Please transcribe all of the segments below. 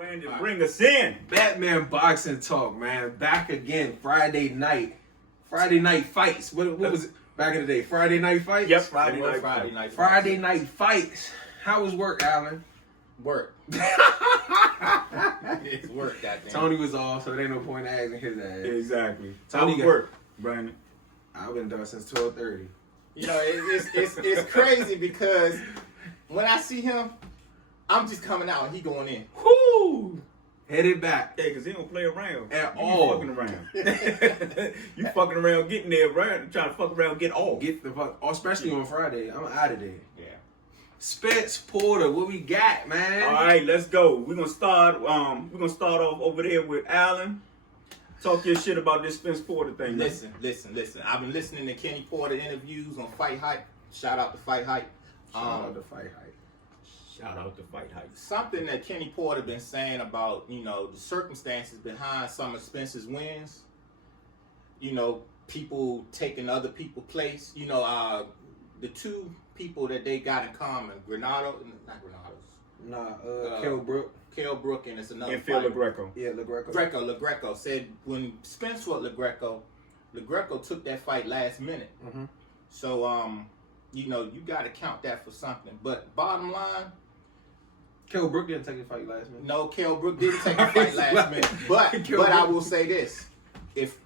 Brandon, bring us in. Batman boxing talk, man. Back again. Friday night fights. What was it back in the day? Friday night fights. Yep, Friday night fights. How was work, Alan? Work. It's work, goddamn. Tony was off, so there ain't no point in asking his ass. Exactly. Tony How was work, Brandon? I've been done since 12:30. You know, it's crazy because when I see him, I'm just coming out and he going in. Whoo! Headed back. Yeah, because he don't play around. At you all. fucking around. You fucking around getting there, right? Trying to fuck around get off. Get the fuck, especially on Friday. I'm out of there. Yeah. Spence Porter, what we got, man? All right, let's go. We're gonna start off over there with Alan. Talk your shit about this Spence Porter thing. Listen. I've been listening to Kenny Porter interviews on Fight Hype. Shout out to Fight Hype. Shout out to Fight Hype. Shout out to Fight Hype. Something that Kenny Porter been saying about, you know, the circumstances behind some of Spence's wins. You know, people taking other people's place. You know, the two people that they got in common, Kell Brook, and it's another And Phil LaGreco. Yeah, LaGreco. LaGreco said when Spence fought LaGreco took that fight last minute. Mm-hmm. So, you know, you got to count that for something. But bottom line, Kell Brook didn't take a fight last minute. no, Kell Brook didn't take a fight last minute. But I will say this: if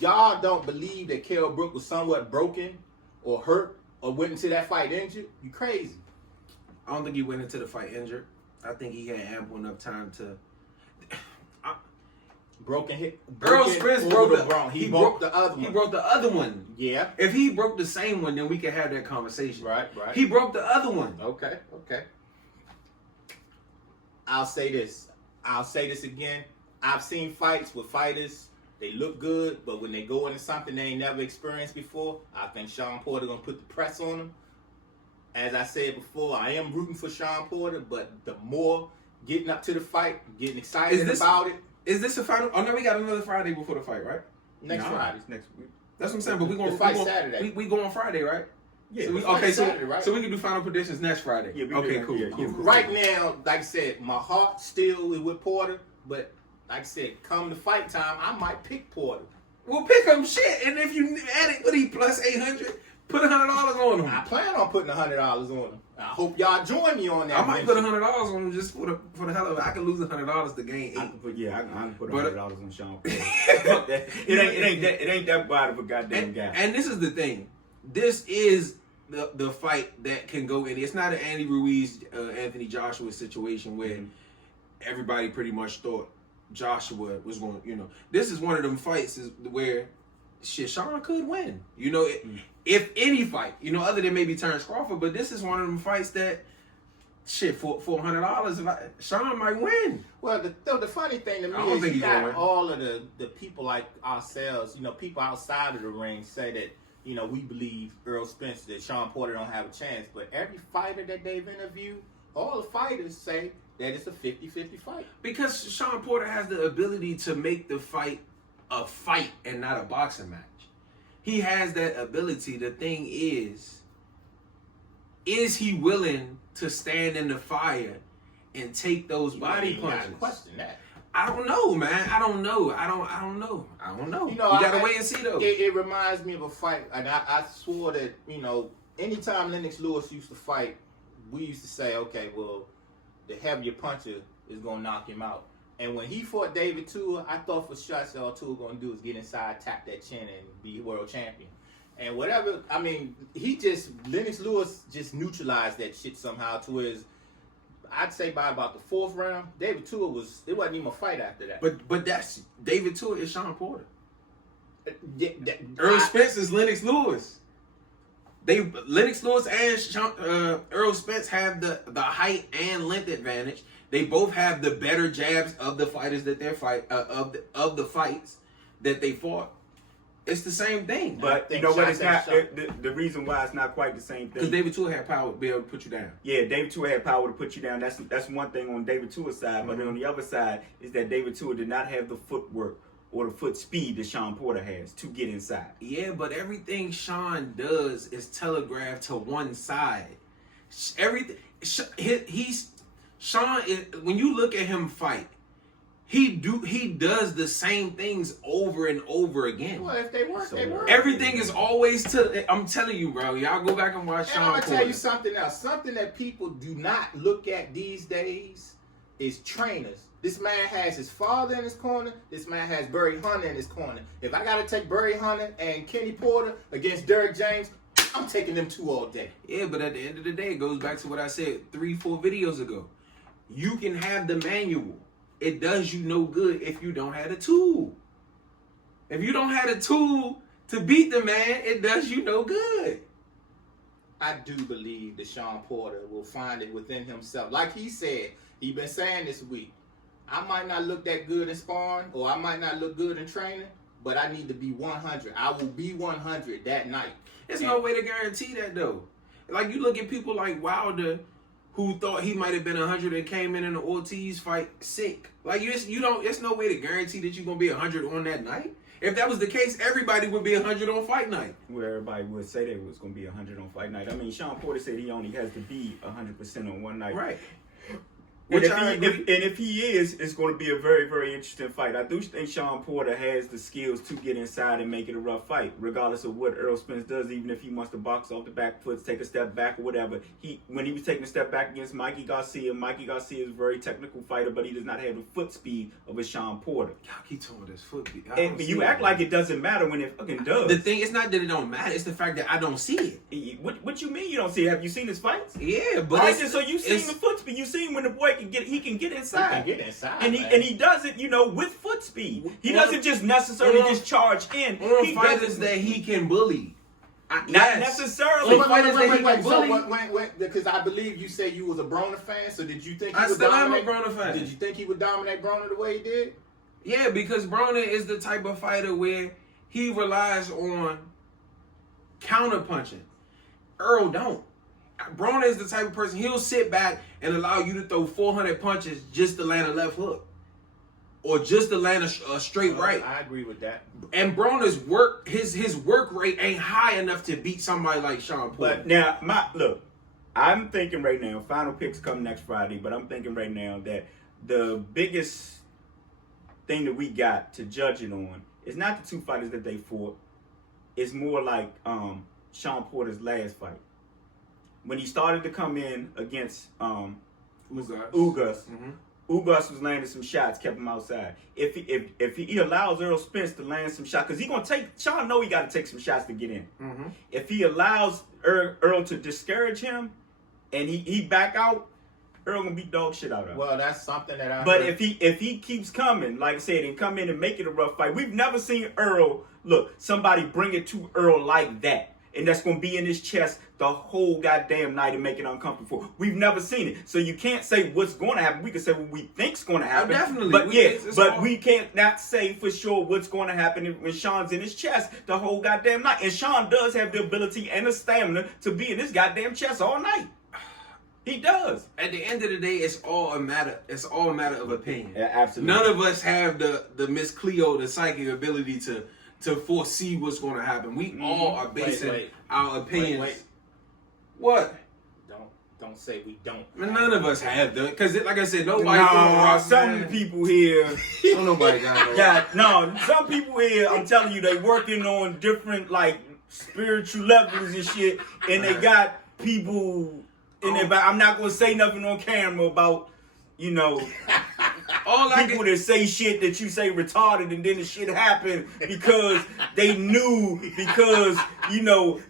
y'all don't believe that Kell Brook was somewhat broken or hurt or went into that fight injured, you crazy. I don't think he went into the fight injured. I think he had ample enough time to. Broken hip. Earl Spence broke the bone. He broke the other one. He broke the other one. Yeah. If he broke the same one, then we could have that conversation. Right. He broke the other one. Okay. I'll say this again. I've seen fights with fighters. They look good, but when they go into something they ain't never experienced before, I think Shawn Porter gonna put the press on them. As I said before, I am rooting for Shawn Porter, but the more getting up to the fight, getting excited about it. Is this a final? Oh no, we got another Friday before the fight, right? Next Friday. Next week. That's what I'm saying. But we going to fight Saturday. We go on Friday, right? Yeah. So Saturday, right? So we can do final predictions next Friday. Yeah, okay, cool. Right now, like I said, my heart still is with Porter, but like I said, come to fight time, I might pick Porter. We'll pick him shit, and if you add it, what he plus 800, put $100 on him. I plan on putting $100 on him. I hope y'all join me on that. I might put $100 on him just for the hell of it. I can lose $100 to gain 8. I can put $100 on Shawn Porter. It ain't that wide of a goddamn guy. And this is the thing. This is the fight that can go in. It's not an Andy Ruiz, Anthony Joshua situation where everybody pretty much thought Joshua was going. You know, this is one of them fights where shit Shawn could win. You know, if any fight, you know, other than maybe Terrence Crawford, but this is one of them fights that shit for $100, Shawn might win. Well, the funny thing to me is you got all of the people like ourselves, you know, people outside of the ring say that, you know, we believe Errol Spence, that Shawn Porter don't have a chance. But every fighter that they've interviewed, all the fighters say that it's a 50-50 fight. Because Shawn Porter has the ability to make the fight a fight and not a boxing match. He has that ability. The thing is he willing to stand in the fire and take those body punches? Question that. I don't know, man. I don't know. You know, you gotta wait and see though. It reminds me of a fight, and I swore that, you know, anytime Lennox Lewis used to fight, we used to say, okay, well, the heavier puncher is gonna knock him out. And when he fought David Tua, I thought for sure all Tua gonna do is get inside, tap that chin, and be world champion. And whatever, I mean, Lennox Lewis just neutralized that shit somehow to his. I'd say by about the 4th round, David Tua it wasn't even a fight after that. But that's David Tua is Shawn Porter. Earl Spence is Lennox Lewis. Lennox Lewis and Errol Spence have the height and length advantage. They both have the better jabs of the fighters that they fight of the fights that they fought. It's the same thing. But you know what? It's not the reason why it's not quite the same thing. Because David Tua had power to be able to put you down. Yeah, David Tua had power to put you down. That's one thing on David Tua's side. But then on the other side is that David Tua did not have the footwork or the foot speed that Shawn Porter has to get inside. Yeah, but everything Shawn does is telegraphed to one side. Everything Shawn is, when you look at him fight, he does the same things over and over again. Well, if they work, they work. Everything is always to. I'm telling you, bro. Y'all go back and watch Shawn. And I'm gonna tell you Porter. something else. Something that people do not look at these days is trainers. This man has his father in his corner. This man has Barry Hunter in his corner. If I gotta take Barry Hunter and Kenny Porter against Derrick James, I'm taking them two all day. Yeah, but at the end of the day, it goes back to what I said 3-4 videos ago. You can have the manual. It does you no good if you don't have the tool. If you don't have the tool to beat the man, it does you no good. I do believe that Shawn Porter will find it within himself. Like he said, he been saying this week, I might not look that good in sparring, or I might not look good in training, but I need to be 100. I will be 100 that night. There's no way to guarantee that, though. Like, you look at people like Wilder, who thought he might have been 100 and came in the Ortiz fight sick. Like, you don't. There's no way to guarantee that you're gonna be 100 on that night. If that was the case, everybody would be 100 on fight night. Where everybody would say they was going to be 100 on fight night. I mean, Shawn Porter said he only has to be 100% on one night. Right. And if he is, it's going to be a very, very interesting fight. I do think Shawn Porter has the skills to get inside and make it a rough fight, regardless of what Errol Spence does. Even if he wants to box off the back foot, take a step back or whatever. When he was taking a step back against Mikey Garcia is a very technical fighter, but he does not have the foot speed of a Shawn Porter. Y'all keep talking about this foot beat. And you act like it doesn't matter when it fucking does. The thing, it's not that it don't matter. It's the fact that I don't see it. What you mean you don't see it? Have you seen his fights? Yeah, but Right, so you seen the foot speed. You seen when the boy can get inside. He can get inside, and he does it, with foot speed. He doesn't just necessarily just charge in. He fighters that he can bully. Not Yes. necessarily. Wait. So because I believe you said you was a Broner fan, so did you think he I would still am a dominate? Broner fan. Did you think he would dominate Broner the way he did? Yeah, because Broner is the type of fighter where he relies on counter punching. Errol don't. Broner is the type of person, he'll sit back and allow you to throw 400 punches just to land a left hook. Or just to land a straight right. I agree with that. And Broner's work, his work rate ain't high enough to beat somebody like Shawn Porter. But now, look, I'm thinking right now, final picks come next Friday, but I'm thinking right now that the biggest thing that we got to judge it on is not the two fighters that they fought. It's more like Shawn Porter's last fight. When he started to come in against Ugas, Ugas was landing some shots, kept him outside. If he allows Errol Spence to land some shots, because he's gonna take Shawn know he got to take some shots to get in. Mm-hmm. If he allows Errol to discourage him, and he back out, Errol gonna beat dog shit out of him. Well, that's something that I. But heard. if he keeps coming, like I said, and come in and make it a rough fight, we've never seen Errol somebody bring it to Errol like that. And that's going to be in his chest the whole goddamn night and make it uncomfortable. We've never seen it. So you can't say what's going to happen. We can say what we think's going to happen. Definitely. But we can't not say for sure what's going to happen when Shawn's in his chest the whole goddamn night. And Shawn does have the ability and the stamina to be in his goddamn chest all night. He does. At the end of the day, it's all a matter of opinion. Yeah, absolutely. None of us have the Miss Cleo, the psychic ability to foresee what's going to happen. We all are basing our opinions. Wait. What? Don't say we don't. None of us have them. Because, like I said, nobody. Some people here. Don't nobody got some people here, I'm telling you, they working on different, spiritual levels and shit. And they got people in there. But I'm not going to say nothing on camera about, people that say shit that you say retarded and then the shit happened because they knew,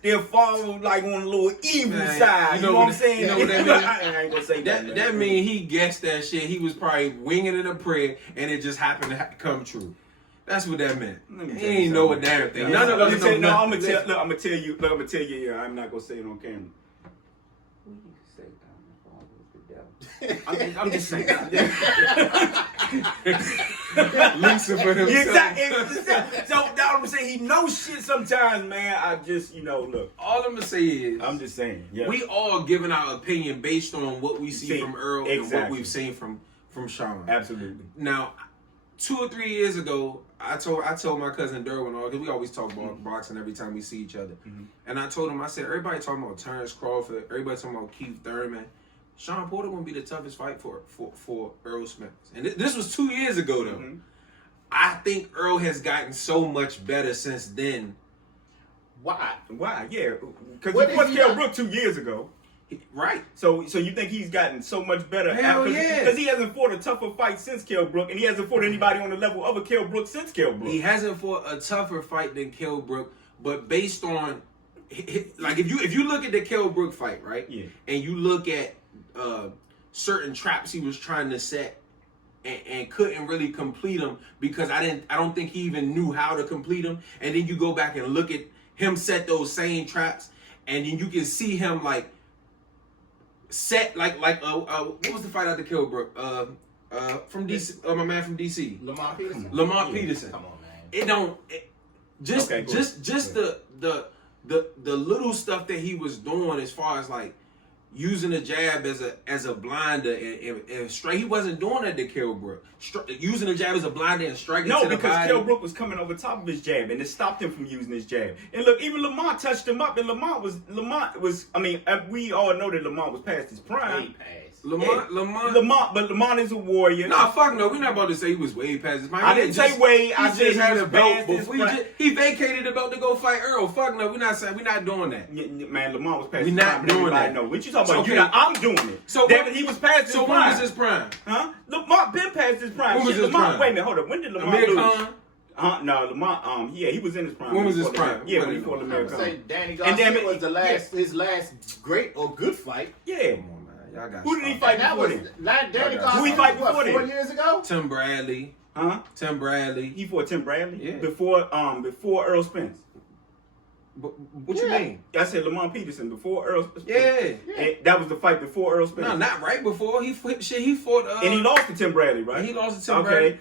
they're following on a little evil side. You know what I'm saying? You know what that mean? I ain't gonna say that. That mean he guessed that shit. He was probably winging it a prayer and it just happened to come true. That's what that meant. He ain't know a damn thing. None of us know nothing. I'm gonna tell you here. I'm not gonna say it on camera. I'm just saying. Lisa for himself. Exactly. So that's what I'm saying. He knows shit sometimes, man. I just, look. All I'm gonna say is, I'm just saying. Yeah. We all giving our opinion based on what we see from Errol and what we've seen from Shawn. Absolutely. Now, 2 or 3 years ago, I told my cousin Derwin, because we always talk about boxing every time we see each other, and I told him, I said, everybody talking about Terrence Crawford, everybody talking about Keith Thurman. Shawn Porter gonna be the toughest fight for Errol Spence. And this was 2 years ago though. Mm-hmm. I think Errol has gotten so much better since then. Why? Yeah, because What he is fought he Kell not- Brook 2 years ago. Right. So you think he's gotten so much better? Hell yeah. Because he hasn't fought a tougher fight since Kell Brook, and he hasn't fought anybody on the level of a Kell Brook since Kell Brook. He hasn't fought a tougher fight than Kell Brook, but based on like if you look at the Kell Brook fight, right? Yeah. And you look at certain traps he was trying to set and couldn't really complete them because I don't think he even knew how to complete them. And then you go back and look at him set those same traps, and then you can see him like set like what was the fight after Kell Brook? From DC, my man from DC, Lamont Peterson. Lamont Peterson. Come on, man. Just Okay, go just the little stuff that he was doing as far as like using the jab as a blinder and strike. He wasn't doing that to Kell Brook. Using the jab as a blinder and striking No, to the because body. Kell Brook was coming over top of his jab, and it stopped him from using his jab. And look, even Lamont touched him up, and Lamont was. I mean, we all know that Lamont was past his prime. Way past. Lamont is a warrior. Nah, fuck no. We're not about to say he was way past his prime. I didn't say way. I said he had was a belt past his before prime. he vacated the belt to go fight Errol. Fuck no. We're not doing that. Man, Lamont was past We his not prime. doing Everybody that. know. What you talking about? Okay. You not, I'm doing it. So Damn what- it, he was past his So prime. when was his prime? Huh? Lamont been past his prime. When was Shit, his Lamont, prime? Wait a minute, hold up. When did Lamont Amir lose? Khan? No, Lamont. Yeah, he was in his prime. When was his When he fought prime? Yeah, What when he do you fought know? I Amir would Khan. say Danny And damn Garcia it, was his last great or good fight. Yeah. Come on, man. Y'all got Who did he stop. fight And that before was then? Danny Who Garcia. he fight what, before 4 then? years ago? Tim Bradley. Huh? Tim Bradley. He fought Tim Bradley? Yeah. Before Earl Spence. What you mean? I said Lamont Peterson before Earl Spence. Yeah. And that was the fight before Earl Spence. No, not right before. He fought. And he lost to Tim Bradley, right? And he lost to Tim Okay. Bradley.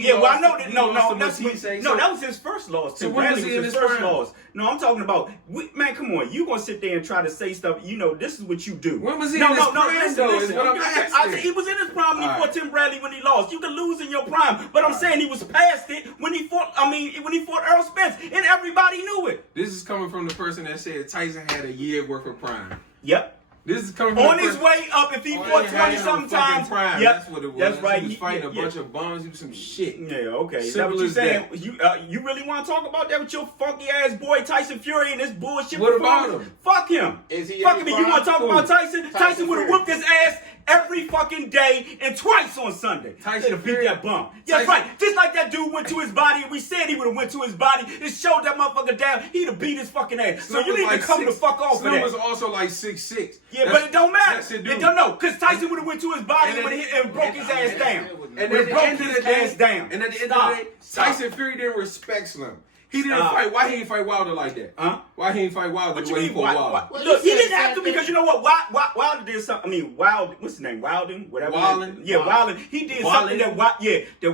Yeah, well, I know that. No, lost to that's Matisse, no, so- that was his first loss. So Tim when Bradley was he in his his first prime? loss. No, I'm talking about. Man, come on. You gonna sit there and try to say stuff? You know, this is what you do. When was he no, in his no, prime, listen, though, listen. is what I'm I asking. said he was in his prime when he All fought right. Tim Bradley when he lost. You can lose in your prime, but I'm saying he was past it when he fought. I mean, when he fought Earl Spence, and everybody knew it. This is coming from the person that said Tyson had a year worth of prime. Yep. This is coming from On the his person- way up, if he Oh, fought he had 20-something no fucking times, prime. yep, That's what it was. that's right. He was fighting a yeah. bunch of bums. He was some shit. Yeah, okay. Is that Simple what you as saying? that. You really want to talk about that with your funky ass boy Tyson Fury and this bullshit? What about performance? him? Fuck him. Is he Fuck in him. his You want to prime? talk about Tyson? Tyson would have Fury. whooped his ass every fucking day and twice on Sunday. Tyson He'd have beat Fury- that bum. That's Tyson- right. Just like that dude went to his body and we said he would have went to his body and showed that motherfucker down. He'd have beat his fucking ass. So you need to come the fuck off of Slim that. was also like 6'6". Yeah, but it don't matter. That's it, It dude. don't know, because Tyson would have went to his body And and, then- and broke his ass down. And We at the broke end of his the day, ass down. And at the end Stop. of the day, Stop. Tyson Fury didn't respect Slim. He didn't Stop. fight. Why he didn't fight Wilder like that? Huh? Why he didn't fight Wilder What the you way he mean? fought Why, Wilder? Well, look, you he said didn't have to the same because thing. you know what? Wilder did something. I mean, what's his name? Wilding, whatever. Wilding? Yeah, Wilding. He did something that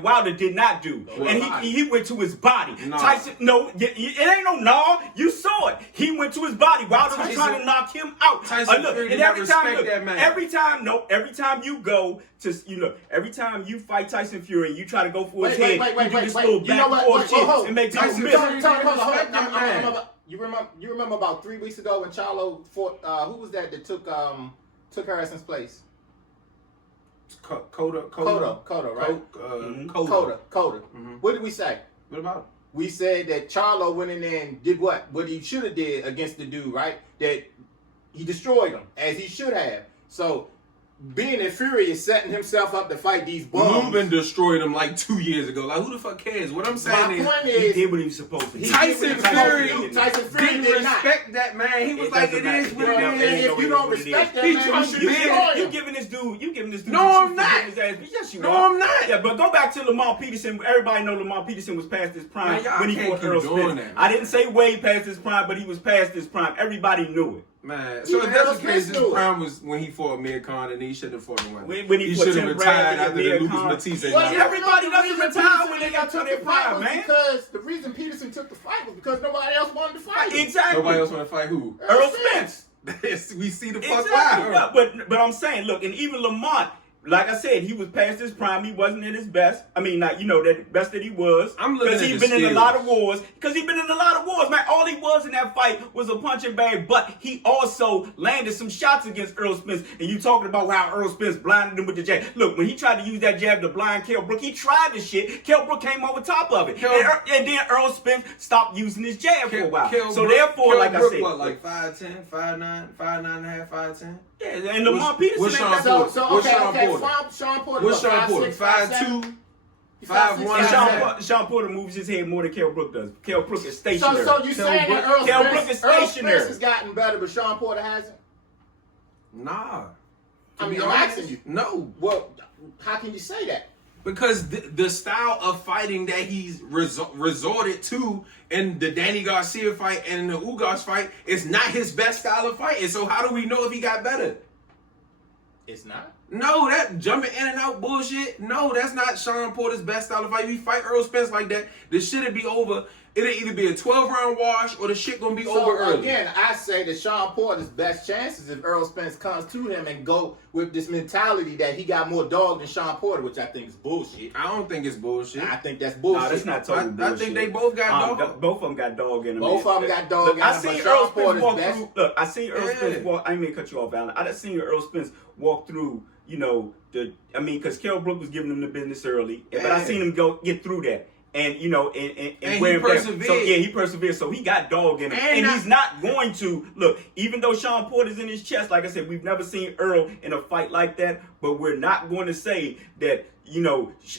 Wilder did not do, What? and he went to his body. Nah. Tyson, no, it ain't no no. You saw it. He went to his body. Wilder was Tyson- trying to knock him out. Tyson Look, Fury and did not every time, respect that man. every time you go to, every time you fight Tyson Fury, you try to go for his Wait, head. wait, you do this wait. little You back know and what? forth Wait, shit hold. and make people Tyson miss. Fury- Hold on. Respect that man. You remember about 3 weeks ago when Charlo fought? Who was that took Harrison's place? Coda, Coda, right? Mhm. Coda. Coda. Mhm. What did we say? What about him? We said that Charlo went in there and did what he should have did against the dude, right? That he destroyed him as he should have. So being that Fury is setting himself up to fight these bums. Lubin destroyed him like 2 years ago. Like, who the fuck cares? What I'm saying My is, point He is, did what he was supposed to. he Tyson did what he was Fury supposed to do. Tyson Fury didn't did not. respect that man. He was It like, doesn't it matter. is what You know what I'm it saying? is. If you don't respect that He man, trying you to should be- destroy You him. giving this dude? No, I'm not. His ass. Yes, you No, are. I'm not. Yeah, but go back to Lamont Peterson. Everybody know Lamont Peterson was past his prime Man, y'all when he can't fought keep Earl doing Spence. that, I man. didn't say way past his prime, but he was past his prime. Everybody knew it. Man, so Even if that's Errol the case, Spence his knew it. prime was when he fought Amir Khan, and he shouldn't have fought him. When he fought should have Tim retired Bradley, after the Amir Lucas Khan. Matisse. Well, knocked yeah, out. everybody The doesn't reason retire Peterson when they took got to the their fight prime, was man. Because the reason Peterson took the fight was because nobody else wanted to fight him. Exactly. Nobody else want to fight who? Earl Spence. We see the fuck Exactly. why. Yeah, but I'm saying, look, and even Lamont like I said, he was past his prime. He wasn't at his best. I mean, not that best that he was. I'm looking at he's the been in a skills. lot of wars. Because he's been in a lot of wars, man. All he was in that fight was a punching bag, but he also landed some shots against Errol Spence. And you talking about how Errol Spence blinded him with the jab. Look, when he tried to use that jab to blind Kell Brook, he tried the shit. Kell Brook came over top of it, and then Errol Spence stopped using his jab for a while. Therefore, like I said, what, like 5'10", 5'9", 5'9.5", 5'10"? Yeah, and Lamar Peterson. What's Shawn ain't Porter? Sean Porter. What's Shawn Porter? 5'2", 5'1". Sean Porter moves his head more than Kell Brook does. Kell Brook is stationary. So you saying that Kell Brook is Earl stationary. Spence has gotten better, but Sean Porter hasn't? Nah. I'm asking you. No. Well, how can you say that? Because the style of fighting that he's resorted to in the Danny Garcia fight and the Ugas fight is not his best style of fighting. So how do we know if he got better? It's not. No, that jumping in and out bullshit. No, that's not Shawn Porter's best style of fight. If you fight Earl Spence like that, this shit'll be over. It'll either be a 12-round wash or the shit gonna be over early. Again, I say that Shawn Porter's best chances if Earl Spence comes to him and go with this mentality that he got more dog than Shawn Porter, which I think is bullshit. I don't think it's bullshit. I think that's bullshit. No, that's not total bullshit. I think they both got dog. Both of them got dog in them. Both of them got dog in them. I seen Earl Spence walk best. through. Look, I seen Earl Spence walk. I didn't mean to cut you off, Alan. I just seen Earl Spence walk through. Because Kell Brook was giving him the business early, but I seen him get through that. And and he persevered. So he persevered. So he got dog in him, and he's not going to look. Even though Shawn Porter's in his chest, like I said, we've never seen Earl in a fight like that. But we're not going to say that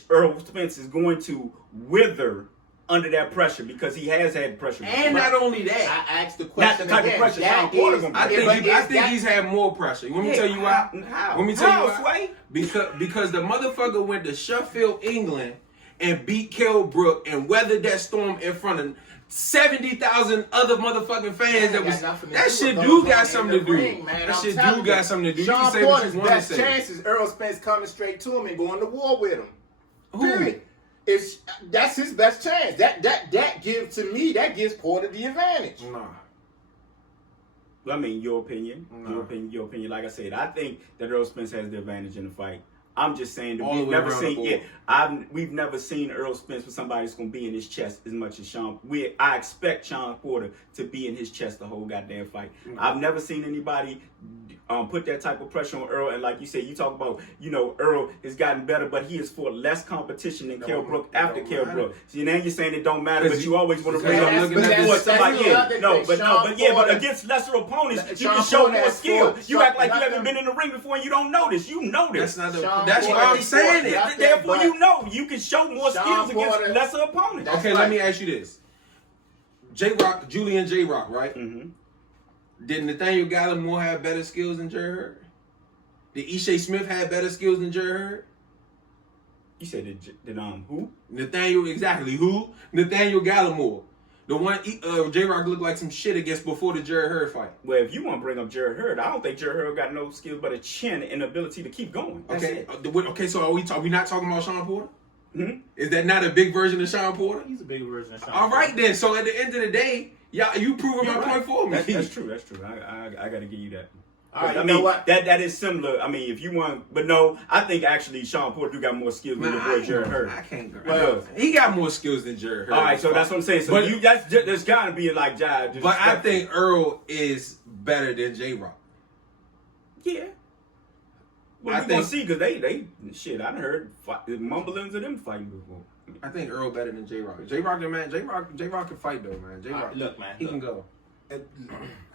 Earl Spence is going to wither under that pressure because he has had pressure. And not only that, I asked the question not the type of pressure Shawn Porter gonna be. I think he's had more pressure. Let me tell you why. How? Let me tell you why. Sway? Because the motherfucker went to Sheffield, England, and beat Kell Brook and weathered that storm in front of 70,000 other motherfucking fans. That shit do got something to do. That shit do got something to do. Shawn Porter's best chance is Earl Spence coming straight to him and going to war with him. Period. That's his best chance. That gives Porter the advantage. Nah. I mean, your opinion. Your opinion. Like I said, I think that Earl Spence has the advantage in the fight. I'm just saying that we've never seen Earl Spence with somebody that's gonna be in his chest as much as Shawn. I expect Shawn Porter to be in his chest the whole goddamn fight. I've never seen anybody put that type of pressure on Earl. And like you said, you talk about Earl has gotten better, but he has fought less competition than Kell Brook after Kell Brook. So now you're saying it don't matter, but you always want to bring up somebody. But against lesser opponents, you can show more skill. You act like you haven't been in the ring before and you don't know this. You know this. That's why I'm saying it. Therefore, you can show more skills against lesser opponents. Okay, let me ask you this. Julian J. Rock, right? Mm-hmm. Did Nathaniel Gallimore have better skills than Jerry Hurd? Did Ishe Smith have better skills than Jerry Hurd? You said who? Nathaniel, exactly. Who? Nathaniel Gallimore. The one J-Rock looked like some shit against before the Jerry Hurd fight. Well, if you want to bring up Jerry Hurd, I don't think Jerry Hurd got no skills but a chin and ability to keep going. Okay. Okay, so are we not talking about Shawn Porter? Mm-hmm. Is that not a big version of Shawn Porter? He's a big version of Shawn All right, then. So at the end of the day, you proving my point for me. That's true. I got to give you that. All right, I mean, that is similar. I mean, if you want, but no, I think actually Shawn Porter do got more skills than the boy Jerry Hurd. I can't. Well, he got more skills than Jerry Hurd. All right, so that's what I'm saying. So but there's got to be like jive. But I think Earl is better than J-Rock. Yeah. Well, we're gonna see because they shit. I done heard mumblings of them fighting before. I think Earl better than J-Rock. J-Rock can fight though, man. J-Rock, look, man, he can go.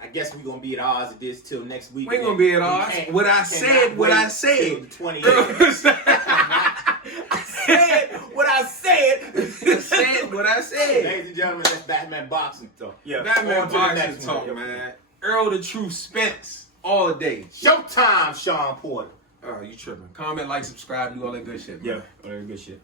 I guess we're gonna be at odds with this till next week. We ain't gonna be at odds. What I said. I said what I said. Ladies and gentlemen, that's Batman Boxing Talk. Yeah, Batman Boxing Talk, man. Earl the True Spence all day. Showtime, Shawn Porter. Oh, you tripping. Comment, like, subscribe, do all that good shit, man. Yeah, all that good shit.